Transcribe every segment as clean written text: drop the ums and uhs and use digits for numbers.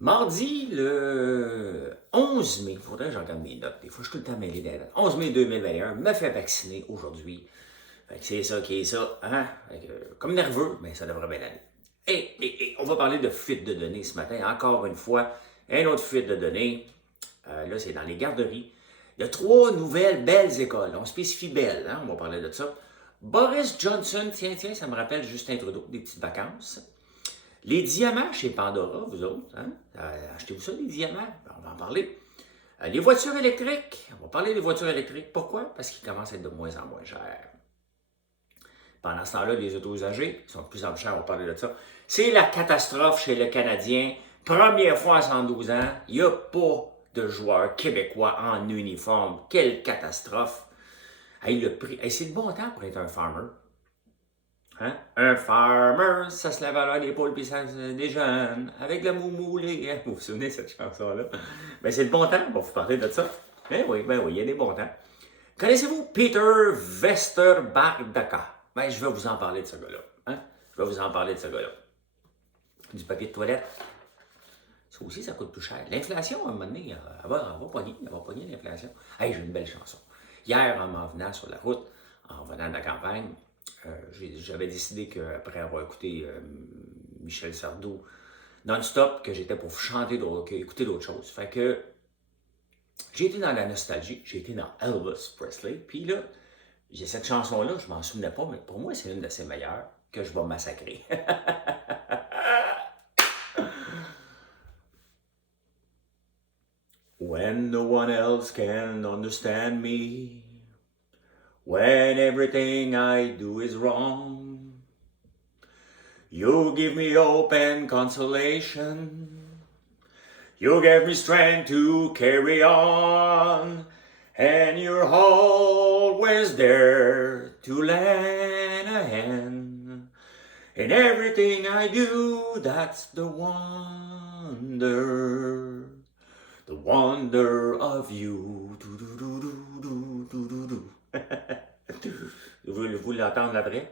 Mardi, le 11 mai, il faudrait que je regarde mes notes. Des fois, je suis tout le temps mêlé des dates. 11 mai 2021, me fait vacciner aujourd'hui. Fait que c'est ça qui est ça. Hein? Fait que, comme nerveux, mais ça devrait bien aller. Et on va parler de fuite de données ce matin. Encore une fois, une autre fuite de données. Là, c'est dans les garderies. Il y a 3 nouvelles belles écoles. On spécifie belles, hein? On va parler de ça. Boris Johnson, tiens, ça me rappelle Justin Trudeau, des petites vacances. Les diamants chez Pandora, vous autres, hein? Achetez-vous ça, les diamants? On va en parler. Les voitures électriques, on va parler des voitures électriques. Pourquoi? Parce qu'ils commencent à être de moins en moins chers. Pendant ce temps-là, les autos usagées sont de plus en plus chers, on va parler de ça. C'est la catastrophe chez le Canadien. Première fois en 112 ans, il n'y a pas de joueurs québécois en uniforme. Quelle catastrophe! Hey, le prix, hey, c'est le bon temps pour être un farmer. Hein? Un farmer, ça se lève à l'heure d'épaule puis ça déjeune avec la moumoulée. Vous vous souvenez de cette chanson-là? Ben, c'est le bon temps pour vous parler de ça. Ben oui, il y a des bons temps. Connaissez-vous Peter Westerbardaka? Ben, je vais vous en parler de ce gars-là. Hein? Je vais vous en parler de ce gars-là. Du papier de toilette. Ça aussi, ça coûte plus cher. L'inflation, à un moment donné, elle va pogner l'inflation. Hey, j'ai une belle chanson. Hier, en m'en venant sur la route, en venant de la campagne, j'avais décidé qu'après avoir écouté Michel Sardou non-stop, que j'étais pour chanter, écouter d'autres choses. Fait que j'ai été dans la nostalgie, j'ai été dans Elvis Presley, puis là, j'ai cette chanson-là, je m'en souvenais pas, mais pour moi, c'est une de ses meilleures que je vais massacrer. When no one else can understand me, when everything I do is wrong, you give me hope and consolation. You gave me strength to carry on, and you're always there to lend a hand. In everything I do, that's the wonder of you. Vous l'entendre après?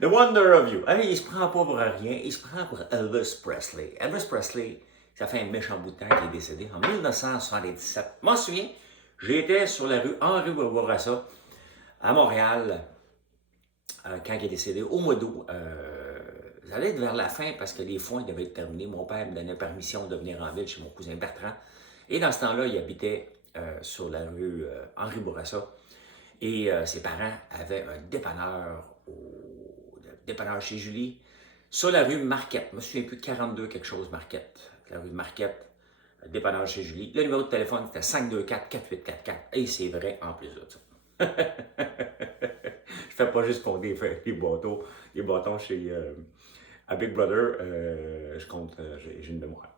The Wonder of You. Hey, il se prend pas pour rien, il se prend pour Elvis Presley. Elvis Presley, ça fait un méchant bout de temps qu'il est décédé, en 1977. Je m'en souviens, j'étais sur la rue Henri Bourassa, à Montréal, quand il est décédé, au mois d'août. Ça allait être vers la fin parce que les foins devaient être terminés. Mon père me donnait permission de venir en ville chez mon cousin Bertrand. Et dans ce temps-là, il habitait sur la rue Henri Bourassa. Et ses parents avaient un dépanneur chez Julie, sur la rue Marquette. Je me souviens plus, 42 quelque chose Marquette. La rue Marquette, dépanneur chez Julie. Le numéro de téléphone, c'était 524-4844. Et c'est vrai en plus de ça. Je fais pas juste compter les bâtons chez à Big Brother. Je compte, j'ai une mémoire.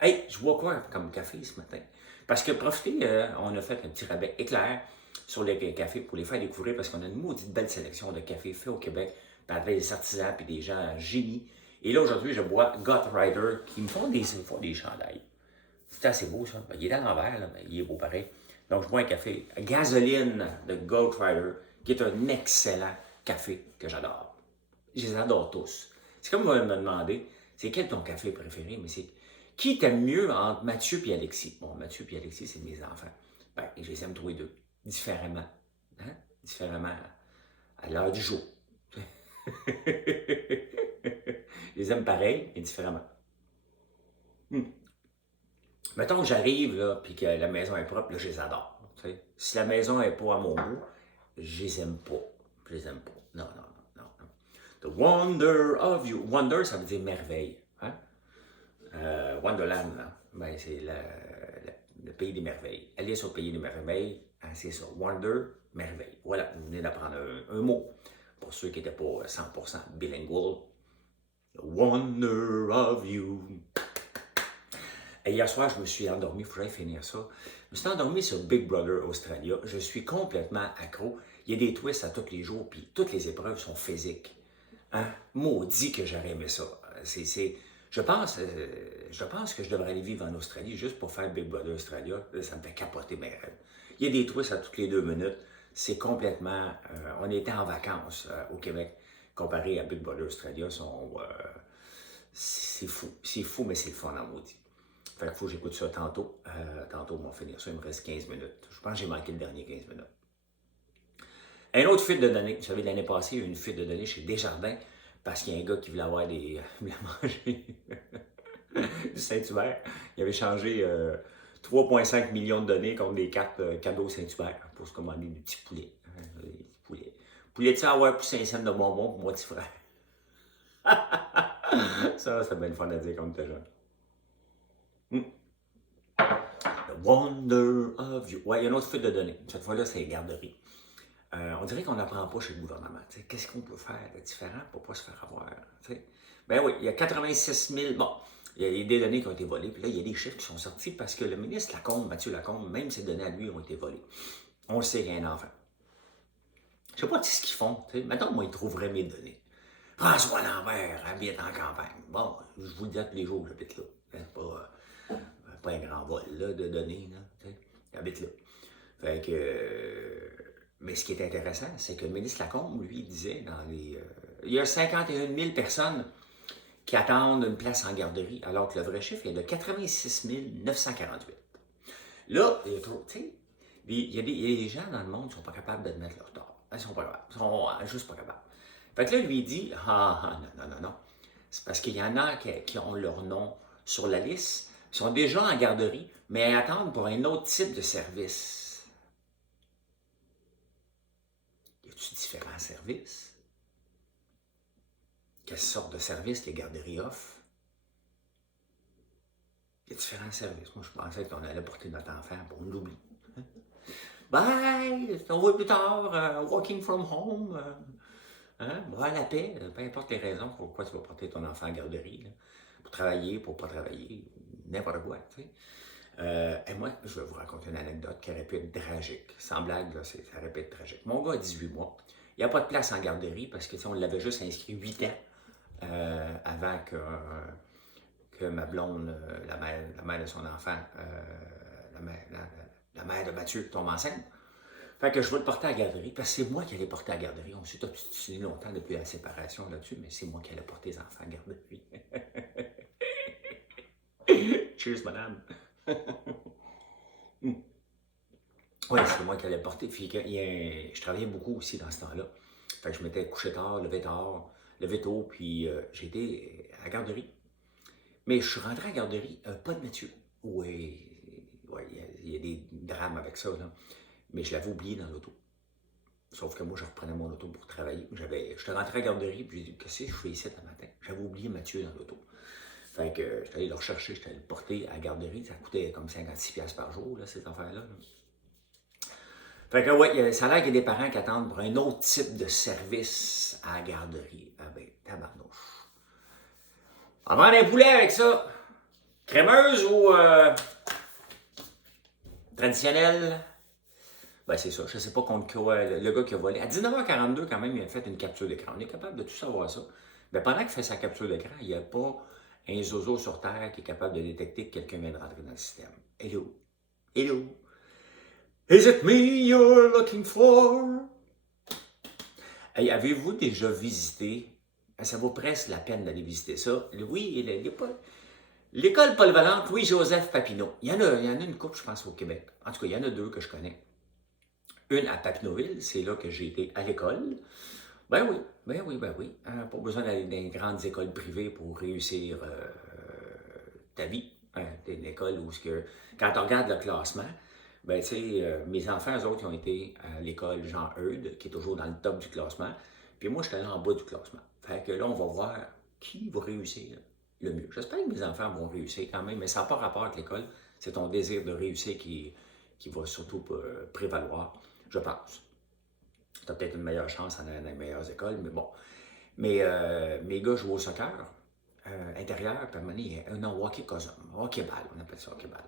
Hey, je bois quoi comme café ce matin? Parce que profitez, on a fait un petit rabais éclair sur les cafés pour les faire découvrir parce qu'on a une maudite belle sélection de cafés faits au Québec par des artisans et des gens génies. Et là, aujourd'hui, je bois Gut Rider qui me font des chandails. C'est assez beau, ça. Ben, il est à l'envers, là, mais il est beau pareil. Donc, je bois un café gasoline de Gut Rider qui est un excellent café que j'adore. Je les adore tous. C'est comme vous me demandez, c'est quel ton café préféré? Mais c'est qui t'aime mieux entre Mathieu et Alexis? Bon, Mathieu et Alexis, c'est mes enfants. Ben, je les aime tous les deux. Différemment. Hein? Différemment à l'heure du jour. Je les aime pareil, mais différemment. Mettons que j'arrive, là, puis que la maison est propre, là, je les adore. T'sais. Si la maison n'est pas à mon goût, je les aime pas. Je les aime pas. Non. The Wonder of You. Wonder, ça veut dire merveille. Hein? Wonderland, là. Ben, c'est le pays des merveilles. Alice au pays des merveilles, hein, c'est ça. Wonder, merveille. Voilà, vous venez d'apprendre un mot. Pour ceux qui n'étaient pas 100% bilingual. The Wonder of You. Et hier soir, je me suis endormi, il faudrait finir ça. Je me suis endormi sur Big Brother Australia. Je suis complètement accro. Il y a des twists à tous les jours, puis toutes les épreuves sont physiques. Hein? Maudit que j'aurais aimé ça. je pense que je devrais aller vivre en Australie juste pour faire Big Brother Australia. Là, ça me fait capoter mes rêves. Il y a des twists à toutes les 2 minutes. C'est complètement... on était en vacances au Québec, comparé à Big Brother Australia. C'est fou. C'est fou, mais c'est le fun en maudit. Fait qu'il faut que j'écoute ça tantôt. Tantôt, on va finir ça. Il me reste 15 minutes. Je pense que j'ai manqué le dernier 15 minutes. Un autre fuite de données. Vous savez, l'année passée, il y a eu une fuite de données chez Desjardins parce qu'il y a un gars qui voulait avoir des... voulait manger du Saint-Hubert. Il avait changé 3,5 millions de données contre des cartes cadeaux Saint-Hubert pour se commander des petits poulets. Des petits poulets. Poulet-tu avoir plus 5 cents de bonbons pour mon petit frère? Ça, c'est bien le fun à dire comme t'es jeune. The Wonder of You. Ouais, il y a une autre fuite de données. Cette fois-là, c'est les garderies. On dirait qu'on n'apprend pas chez le gouvernement. Qu'est-ce qu'on peut faire de différent pour ne pas se faire avoir? T'sais? Ben oui, il y a 86 000... Bon, il y a des données qui ont été volées. Puis là, il y a des chiffres qui sont sortis parce que le ministre Lacombe, Mathieu Lacombe, même ses données à lui ont été volées. On le sait, il y a un enfant. Je ne sais pas ce qu'ils font. T'sais. Maintenant, moi, ils trouveraient mes données. François Lambert habite en campagne. Bon, je vous le dis tous les jours que j'habite là. C'est pas un grand vol là, de données. Là, j'habite là. Fait que... Mais ce qui est intéressant, c'est que le ministre Lacombe, lui, disait dans les... il y a 51 000 personnes qui attendent une place en garderie, alors que le vrai chiffre est de 86 948. Là, il y a des gens dans le monde qui ne sont pas capables d'admettre leur tort. Ils sont pas capables. Ils sont juste pas capables. Fait que là, lui, il dit, non. C'est parce qu'il y en a qui ont leur nom sur la liste, sont déjà en garderie, mais attendent pour un autre type de service. Différents services. Quelle sorte de services les garderies offrent? Il y a différents services. Moi, je pensais qu'on allait porter notre enfant, pour on l'oublie. Bye! On va plus tard, working from home. Va à la paix, peu importe les raisons pourquoi tu vas porter ton enfant en garderie. Là, pour travailler, pour pas travailler, n'importe quoi. Tu sais. Et moi, je vais vous raconter une anecdote qui aurait pu être tragique. Sans blague, là, ça aurait pu être tragique. Mon gars a 18 mois. Il n'y a pas de place en garderie parce que on l'avait juste inscrit 8 ans avant que ma blonde, la mère de son enfant, la mère de Mathieu tombe enceinte. Fait que je vais le porter à la garderie parce que c'est moi qui allais porter à la garderie. On s'est obstiné longtemps depuis la séparation là-dessus, mais c'est moi qui allais porter les enfants à la garderie. Cheers, madame. Oui, c'est moi qui allais porter. Puis, je travaillais beaucoup aussi dans ce temps-là. Fait que je m'étais couché tard, levé tôt, puis j'étais à la garderie. Mais je suis rentré à la garderie, pas de Mathieu. Oui, il y a des drames avec ça, là. Mais je l'avais oublié dans l'auto. Sauf que moi, je reprenais mon auto pour travailler. J'étais rentré à la garderie, puis j'ai dit, qu'est-ce que je fais ici le matin? J'avais oublié Mathieu dans l'auto. Fait que j'étais allé le rechercher, j'étais allé le porter à la garderie. Ça coûtait comme 56$ par jour, là, ces affaires-là. Fait que ouais, ça a l'air qu'il y a des parents qui attendent pour un autre type de service à la garderie. Ah ben, tabarnouche. On va prendre un poulet avec ça. Crémeuse ou traditionnelle? Ben c'est ça, je sais pas contre quoi le gars qui a volé. À 19h42 quand même, il a fait une capture d'écran. On est capable de tout savoir ça. Mais pendant qu'il fait sa capture d'écran, il n'y a pas un zozo sur Terre qui est capable de détecter que quelqu'un vient de rentrer dans le système. Hello? Hello? Is it me you're looking for? Hey, avez-vous déjà visité? Ça vaut presque la peine d'aller visiter ça. Oui, l'école polyvalente Louis-Joseph Papineau. Il y en a une couple, je pense, au Québec. En tout cas, il y en a deux que je connais. Une à Papineauville, c'est là que j'ai été à l'école. Ben oui. Pas besoin d'aller dans les grandes écoles privées pour réussir ta vie. C'est une école où, quand on regarde le classement, ben, tu sais, mes enfants, eux autres, ils ont été à l'école Jean-Eudes, qui est toujours dans le top du classement. Puis moi, j'étais là en bas du classement. Fait que là, on va voir qui va réussir le mieux. J'espère que mes enfants vont réussir quand même, mais ça n'a pas rapport avec l'école. C'est ton désir de réussir qui va surtout prévaloir, je pense. Tu as peut-être une meilleure chance en allant dans les meilleures écoles, mais bon. Mais mes gars jouent au soccer intérieur, puis à un moment donné, hockey-ball, on appelle ça hockey-ball.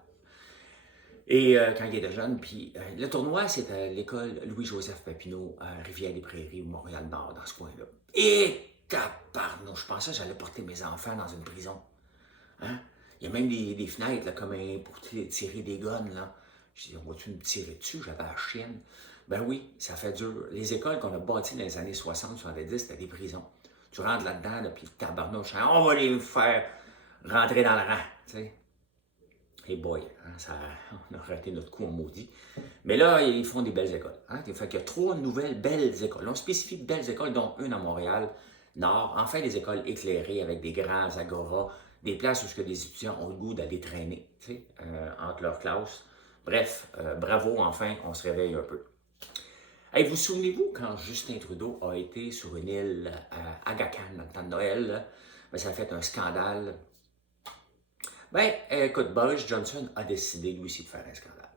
Et quand il était jeune, puis le tournoi, c'était à l'école Louis-Joseph Papineau à Rivière-des-Prairies, ou Montréal-Nord, dans ce coin-là. Et tabarnouche, je pensais que j'allais porter mes enfants dans une prison. Hein? Il y a même des fenêtres là, comme pour tirer des guns. Là. Je dis, on va-tu me tirer dessus? J'avais la chienne. Ben oui, ça fait dur. Les écoles qu'on a bâties dans les années 60, 70, c'était des prisons. Tu rentres là-dedans, là, puis tabarnouche, hein, on va les faire rentrer dans le rang. Tu sais. Hey boy, hein, on a raté notre coup en maudit. Mais là, ils font des belles écoles. Hein? Fait qu'il y a 3 nouvelles belles écoles. On spécifie de belles écoles, dont une à Montréal, Nord. Enfin, des écoles éclairées avec des grands agoras, des places où les étudiants ont le goût d'aller traîner entre leurs classes. Bref, bravo, enfin, on se réveille un peu. Hey, vous souvenez-vous quand Justin Trudeau a été sur une île à Aga Khan dans le temps de Noël? Là? Ben, ça a fait un scandale. Ben, écoute, Boris Johnson a décidé lui aussi de faire un scandale.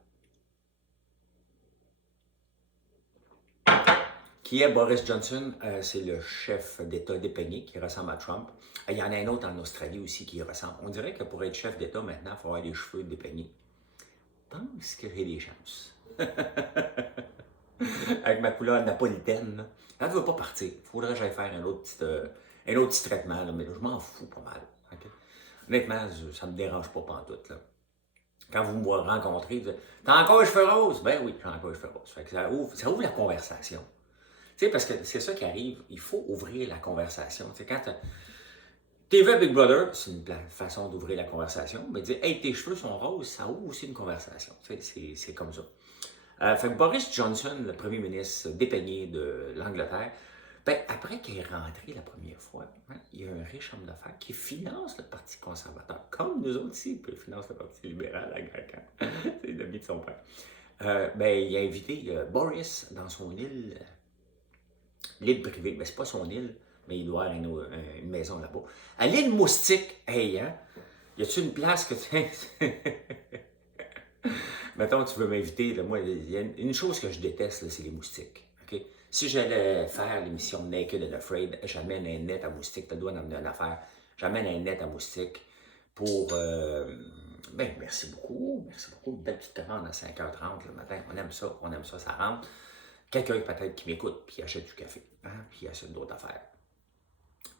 Qui est Boris Johnson? C'est le chef d'État dépeigné qui ressemble à Trump. Il y en a un autre en Australie aussi qui ressemble. On dirait que pour être chef d'État maintenant, il faut avoir les cheveux dépeignés. Je pense que j'ai des chances. Avec ma couleur napolitaine. Elle ne veut pas partir. Il faudrait que j'aille faire un autre petit traitement. Là, mais là, je m'en fous pas mal. Okay? Honnêtement, ça ne me dérange pas pantoute. Là. Quand vous me rencontrez, vous dites, t'as encore les cheveux roses? Ben oui, j'ai encore les cheveux roses. Fait que ça ouvre la conversation. Tu sais, parce que c'est ça qui arrive, il faut ouvrir la conversation. Tu sais, quand t'es vu à Big Brother, c'est une façon d'ouvrir la conversation, mais dire, hey, tes cheveux sont roses, ça ouvre aussi une conversation. Tu sais, c'est comme ça. Fait que Boris Johnson, le premier ministre dépeigné de l'Angleterre, ben, après qu'il est rentré la première fois, hein, il y a un riche homme d'affaires qui finance le Parti conservateur, comme nous autres ici, puis il finance le Parti libéral à Grand-Camp. C'est l'ami de son père. Ben, il a invité Boris dans son île. L'île privée, ben, c'est pas son île, mais il doit avoir une maison là-bas. À l'île Moustique, hey, hein? Y a-tu une place que tu. Mettons, tu veux m'inviter, là, moi, il y a une chose que je déteste, c'est les moustiques. Okay? Si j'allais faire l'émission Naked and Afraid, j'amène un net à moustiques, tu dois d'amener une affaire. J'amène un net à moustiques pour. Ben, merci beaucoup. Une belle petite commande à 5h30 le matin. On aime ça, ça rentre. Quelqu'un peut-être qui m'écoute, puis achète du café, hein, puis achète d'autres affaires.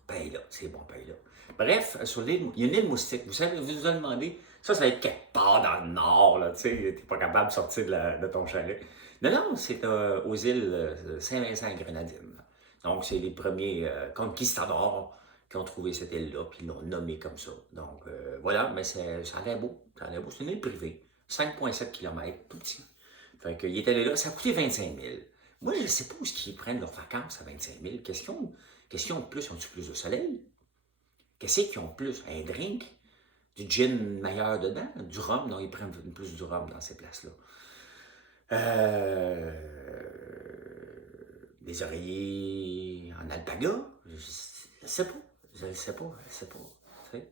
Paye là, c'est bon, paye là. Bref, sur l'île, il y a une île moustique. Vous savez, vous vous demandez, ça va être quelque part dans le nord, là, tu sais, t'es pas capable de sortir de ton chalet. Non, c'est aux îles Saint-Vincent et Grenadines. Donc, c'est les premiers conquistadors qui ont trouvé cette île-là, puis ils l'ont nommée comme ça. Donc, voilà, mais ça a l'air beau. C'est une île privée, 5,7 km, tout petit. Fait qu'il est allé là, ça a coûté 25 000. Moi, je ne sais pas où ils prennent leurs vacances à 25 000. Qu'est-ce qu'ils ont de plus? Ont-ils plus de soleil? Qu'est-ce qu'ils ont de plus? Un drink? Du gin meilleur dedans? Du rhum? Non, ils prennent plus du rhum dans ces places-là. Des oreillers en alpaga? Je ne sais pas. Je ne sais pas. T'sais.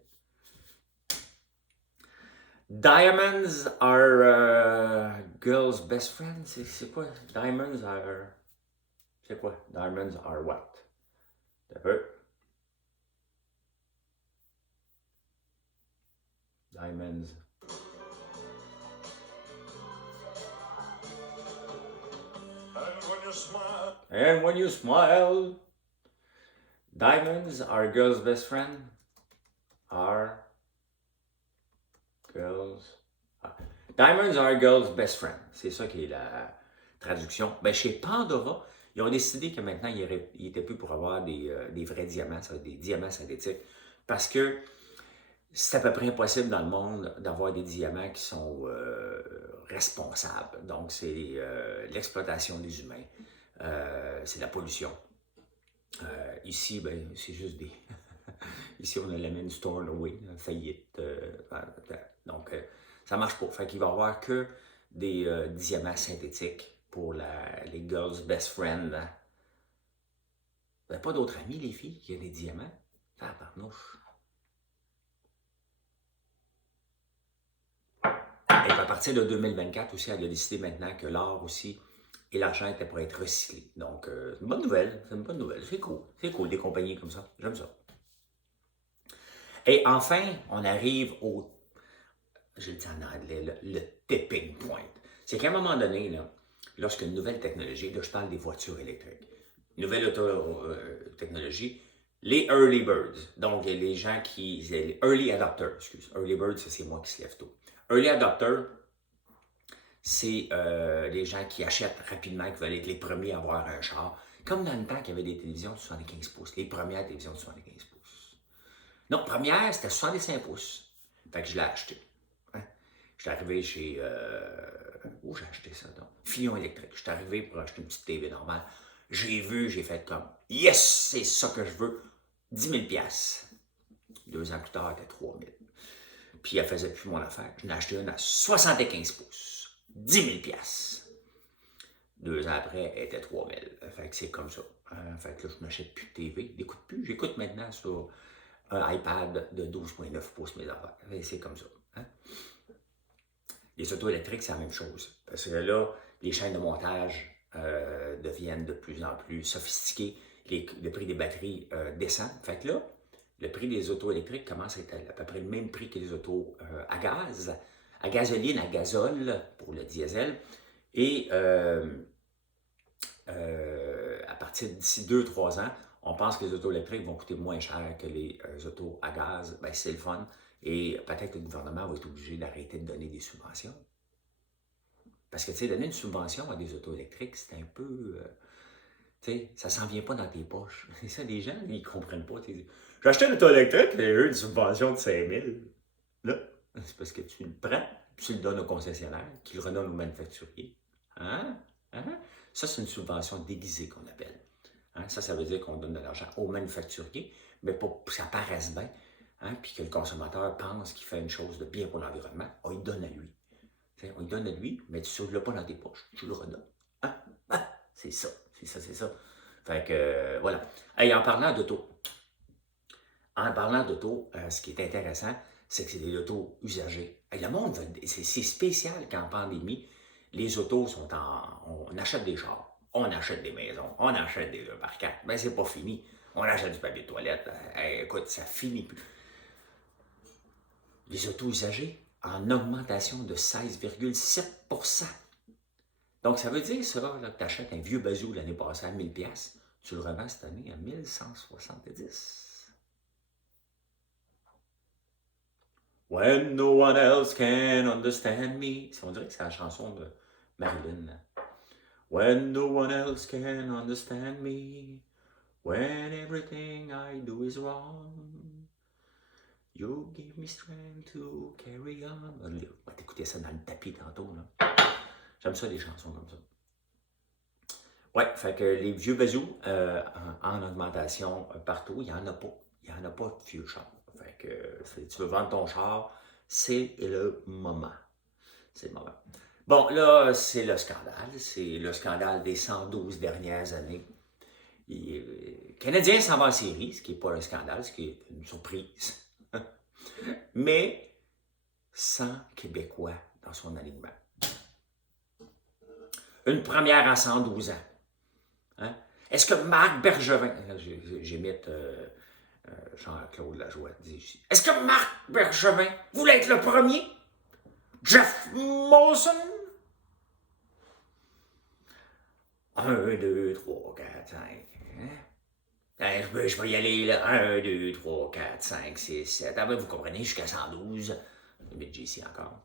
Diamonds are girls' best friends. C'est quoi? Diamonds are. C'est quoi? Diamonds are what? T'as peu. Diamonds. And when you smile. Diamonds are girls' best friend. Are. Girls. Diamonds are girls' best friend. C'est ça qui est la traduction. Ben, chez Pandora, ils ont décidé que maintenant, il n'était plus pour avoir des vrais diamants, des diamants synthétiques, parce que c'est à peu près impossible dans le monde d'avoir des diamants qui sont responsables. Donc, c'est l'exploitation des humains, c'est la pollution. Ici, ben, c'est juste des... Ici, on a la main Storm Away, faillite. Donc, ça marche pas. Fait qu'il va y avoir que des diamants synthétiques pour les girls' best friend. Hein. Vous n'avez pas d'autres amis, les filles, qui ont des diamants? Ah, parnouche. Et à partir de 2024 aussi, elle a décidé maintenant que l'or aussi et l'argent étaient pour être recyclés. Donc, c'est une bonne nouvelle. C'est cool, des compagnies comme ça. J'aime ça. Et enfin, on arrive au, je le dis en anglais, le tipping point. C'est qu'à un moment donné, là, lorsqu'une nouvelle technologie, là je parle des voitures électriques, nouvelle technologie, Les early birds, donc les gens qui... Les early adopters, excuse. Early birds, c'est moi qui se lève tôt. Early adopters, c'est les gens qui achètent rapidement, qui veulent être les premiers à avoir un char. Comme dans le temps qu'il y avait des télévisions de 75 pouces, les premières télévisions de 75 pouces. Non, première, c'était 65 pouces. Fait que je l'ai acheté. Hein? Je suis arrivé chez... où j'ai acheté ça, donc? Fillon électrique. Je suis arrivé pour acheter une petite TV normale. J'ai vu, j'ai fait comme, yes, c'est ça que je veux. 10 000 $. 2 ans plus tard, elle était 3 000. Puis elle faisait plus mon affaire. Je n'ai acheté une à 75 pouces. 10 000 $. 2 ans après, elle était 3 000. Fait que c'est comme ça. Fait que là, je n'achète plus de TV. J'écoute plus. J'écoute maintenant sur un iPad de 12,9 pouces mes affaires. C'est comme ça. Hein? Les autos électriques, c'est la même chose. Parce que là, les chaînes de montage deviennent de plus en plus sophistiquées. Le prix des batteries descend. Fait que là, le prix des autos électriques commence à être à peu près le même prix que les autos à gaz, à gasoline, à gazole pour le diesel. Et à partir d'ici 2-3 ans, on pense que les autos électriques vont coûter moins cher que les autos à gaz. Ben, c'est le fun. Et peut-être que le gouvernement va être obligé d'arrêter de donner des subventions. Parce que, tu sais, donner une subvention à des autos électriques, c'est un peu... tu sais, ça s'en vient pas dans tes poches. C'est ça, les gens, ils comprennent pas. J'ai acheté une auto électrique, j'ai eu une subvention de 5 000. Là, c'est parce que tu le prends, puis tu le donnes au concessionnaire, qui le redonne au manufacturier. Hein? Hein? Ça, c'est une subvention déguisée qu'on appelle. Hein? Ça veut dire qu'on donne de l'argent au manufacturier, mais pour que ça paraisse bien, hein? Puis que le consommateur pense qu'il fait une chose de bien pour l'environnement, on lui donne à lui. T'sais, on lui donne à lui, mais tu ne sauves pas dans tes poches, tu le redonnes. Hein? Ah, c'est ça, c'est ça, c'est ça. Fait que, voilà. Hey, en parlant d'auto, ce qui est intéressant, c'est que c'est des autos usagées. Hey, le monde, c'est spécial qu'en pandémie, les autos sont on achète des chars, on achète des maisons, on achète des 2x4. Ben, c'est pas fini. On achète du papier de toilette. Hey, écoute, ça finit plus. Les autos usagées en augmentation de 16,7 %. Donc, ça veut dire ça, là, que tu achètes un vieux bazou l'année passée à 1000 $, tu le revends cette année à 1170. When no one else can understand me. On dirait que c'est la chanson de Marilyn. When no one else can understand me. When everything I do is wrong. You give me strength to carry on. On va t'écouter ça dans le tapis tantôt, là. J'aime ça, les chansons comme ça. Ouais, fait que les vieux bazous en augmentation partout, il n'y en a pas. Il n'y en a pas de vieux chars. Fait que tu veux vendre ton char, c'est le moment. C'est le moment. Bon, là, c'est le scandale. C'est le scandale des 112 dernières années. Le Canadien s'en va en série, ce qui n'est pas un scandale, ce qui est une surprise. Mais sans Québécois dans son alignement. Une première en 112 ans. Hein? Est-ce que Marc Bergevin, j'imite Jean-Claude Lajoie, dit ici, est-ce que Marc Bergevin voulait être le premier? Jeff Molson? 1, 2, 3, 4, 5. Hein? Je vais y aller, là. 1, 2, 3, 4, 5, 6, 7. Ah ben, vous comprenez, jusqu'à 112. Mais JC encore.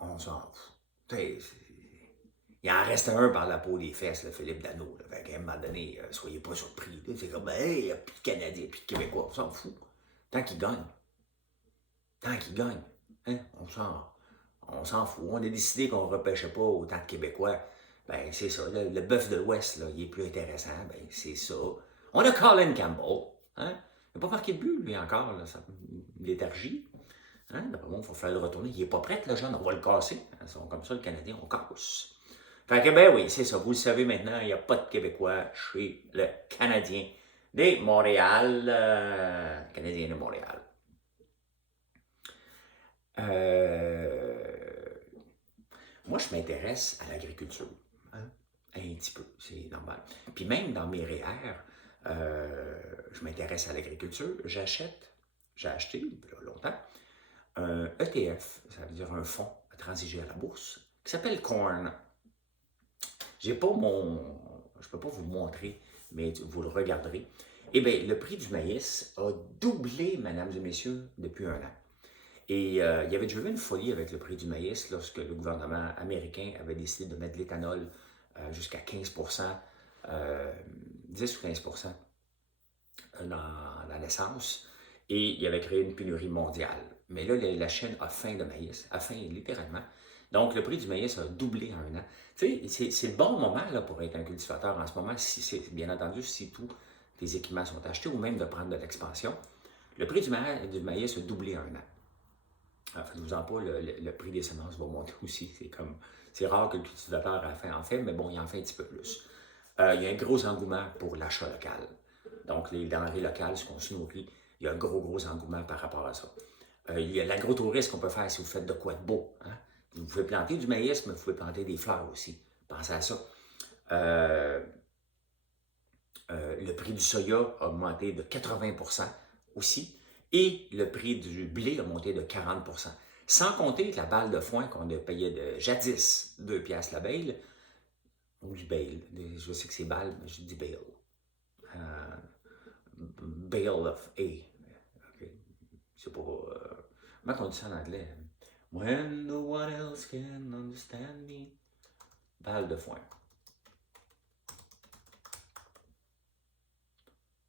On s'en fout. Il en reste un par la peau des fesses, là, Philippe Danault. Là. Fait qu'à un moment donné, soyez pas surpris. C'est comme, hey, il n'y a plus de Canadiens, plus de Québécois. On s'en fout. Tant qu'ils gagnent. Tant qu'ils gagnent. Hein? On s'en fout. On a décidé qu'on ne repêchait pas autant de Québécois. Ben, c'est ça. Le bœuf de l'Ouest, là, il est plus intéressant. Ben, c'est ça. On a Colin Campbell. Hein? Il n'a pas marqué de but, lui, encore. Là, léthargie. Hein? D'après moi, il faut faire le retourner. Il n'est pas prêt, le jeune. On va le casser. Ils sont comme ça, le Canadien, on casse. Fait que, ben oui, c'est ça. Vous le savez maintenant, il n'y a pas de Québécois chez le Canadien de Montréal. Canadien de Montréal. Moi, je m'intéresse à l'agriculture. Hein? Un petit peu, c'est normal. Puis même dans mes REER, je m'intéresse à l'agriculture. J'ai acheté, il y a longtemps, un ETF, ça veut dire un fonds à transiger à la bourse, qui s'appelle Corn. Je ne peux pas vous montrer mais vous le regarderez. Eh bien, le prix du maïs a doublé, mesdames et messieurs, depuis un an. Et il y avait déjà eu une folie avec le prix du maïs lorsque le gouvernement américain avait décidé de mettre l'éthanol jusqu'à 15 10 ou 15 dans l'essence, et il avait créé une pénurie mondiale. Mais là, la Chine a faim de maïs, a faim littéralement. Donc, le prix du maïs a doublé en un an. Tu sais, c'est le bon moment là, pour être un cultivateur en ce moment, si bien entendu, si tous tes équipements sont achetés ou même de prendre de l'expansion. Le prix du maïs a doublé en un an. Faites-vous en pas, le prix des semences va monter aussi. C'est rare que le cultivateur en fait, mais bon, il en fait un petit peu plus. Il y a un gros engouement pour l'achat local. Donc, les denrées locales, ce qu'on se nourrit, il y a un gros engouement par rapport à ça. Il y a l'agro-tourisme qu'on peut faire si vous faites de quoi de beau. Hein? Vous pouvez planter du maïs, mais vous pouvez planter des fleurs aussi. Pensez à ça. Le prix du soya a augmenté de 80 aussi. Et le prix du blé a monté de 40 sans compter que la balle de foin qu'on a payé de jadis 2 piastres la bale, ou du bale, je sais que c'est balle, mais je dis bale. Bale of A. Okay. C'est pas... comment on dit ça en anglais? When no one else can understand me. Balle de foin.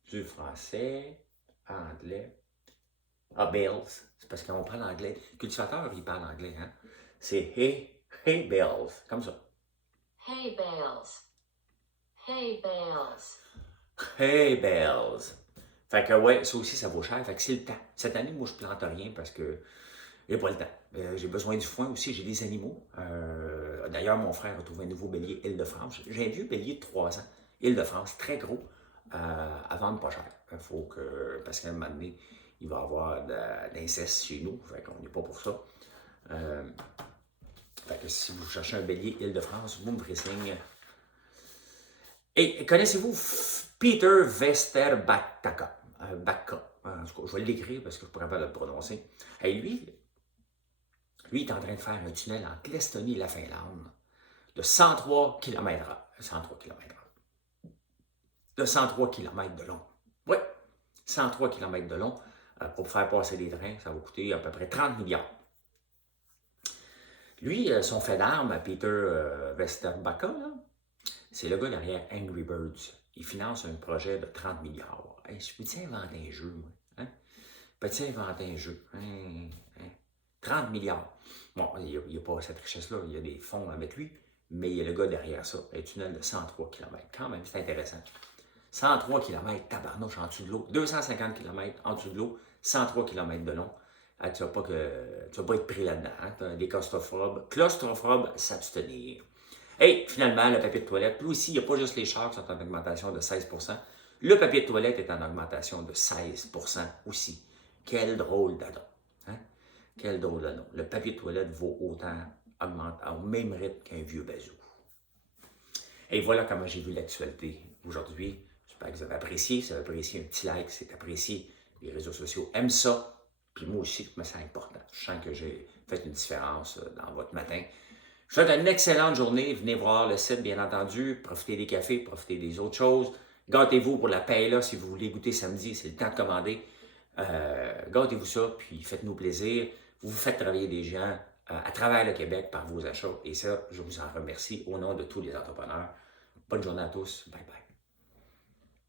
Du français, anglais. Ah, bales. C'est parce qu'on parle anglais. Le cultivateur, il parle anglais, hein? C'est hey bales. Comme ça. Hay bales. Hay bales. Hey bales. Fait que ouais, ça aussi, ça vaut cher. Fait que c'est le temps. Cette année, moi, je plante rien parce que j'ai pas le temps. J'ai besoin du foin aussi, j'ai des animaux. D'ailleurs, mon frère a trouvé un nouveau bélier Île-de-France. J'ai un vieux bélier de 3 ans, Île-de-France, très gros, à vendre pas cher. Faut que, parce qu'à un moment donné, il va y avoir de l'inceste chez nous, fait qu'on n'est pas pour ça. Fait que si vous cherchez un bélier Île-de-France, vous me ferez signe. Et connaissez-vous Peter Westerbacka? En tout cas, je vais l'écrire parce que je ne pourrais pas le prononcer. Et lui, il est en train de faire un tunnel entre l'Estonie et la Finlande de 103 km/h. 103 km/h. De 103 km de long. Oui, 103 km de long. Pour faire passer les trains, ça va coûter à peu près 30 milliards. Lui, son fait d'armes, Peter Westerbacka, c'est le gars derrière Angry Birds. Il finance un projet de 30 milliards. Hey, je peux-tu inventer un jeu, moi? Hein? Peux-tu inventer un jeu? 30 milliards. Bon, il n'y a pas cette richesse-là, il y a des fonds avec lui, mais il y a le gars derrière ça, un tunnel de 103 km. Quand même, c'est intéressant. 103 km, tabarnouche en dessous de l'eau, 250 km en dessous de l'eau, 103 km de long. Ah, tu ne vas pas être pris là-dedans. Hein? Des claustrophobes, s'abstenir. Et finalement, le papier de toilette, lui aussi, il n'y a pas juste les chars qui sont en augmentation de 16 le papier de toilette est en augmentation de 16 aussi. Quel drôle d'adon. Hein? Quel drôle d'adon. Le papier de toilette vaut autant, augmente au même rythme qu'un vieux bazou. Et voilà comment j'ai vu l'actualité aujourd'hui. J'espère que vous avez apprécié. Si vous avez apprécié, un petit like, c'est apprécié. Les réseaux sociaux aiment ça. Puis moi aussi, je me sens important. Je sens que j'ai fait une différence dans votre matin. Je vous souhaite une excellente journée. Venez voir le site, bien entendu. Profitez des cafés, profitez des autres choses. Gâtez-vous pour la paella si vous voulez goûter samedi. C'est le temps de commander. Gâtez-vous ça, puis faites-nous plaisir. Vous faites travailler des gens à travers le Québec par vos achats. Et ça, je vous en remercie au nom de tous les entrepreneurs. Bonne journée à tous. Bye bye.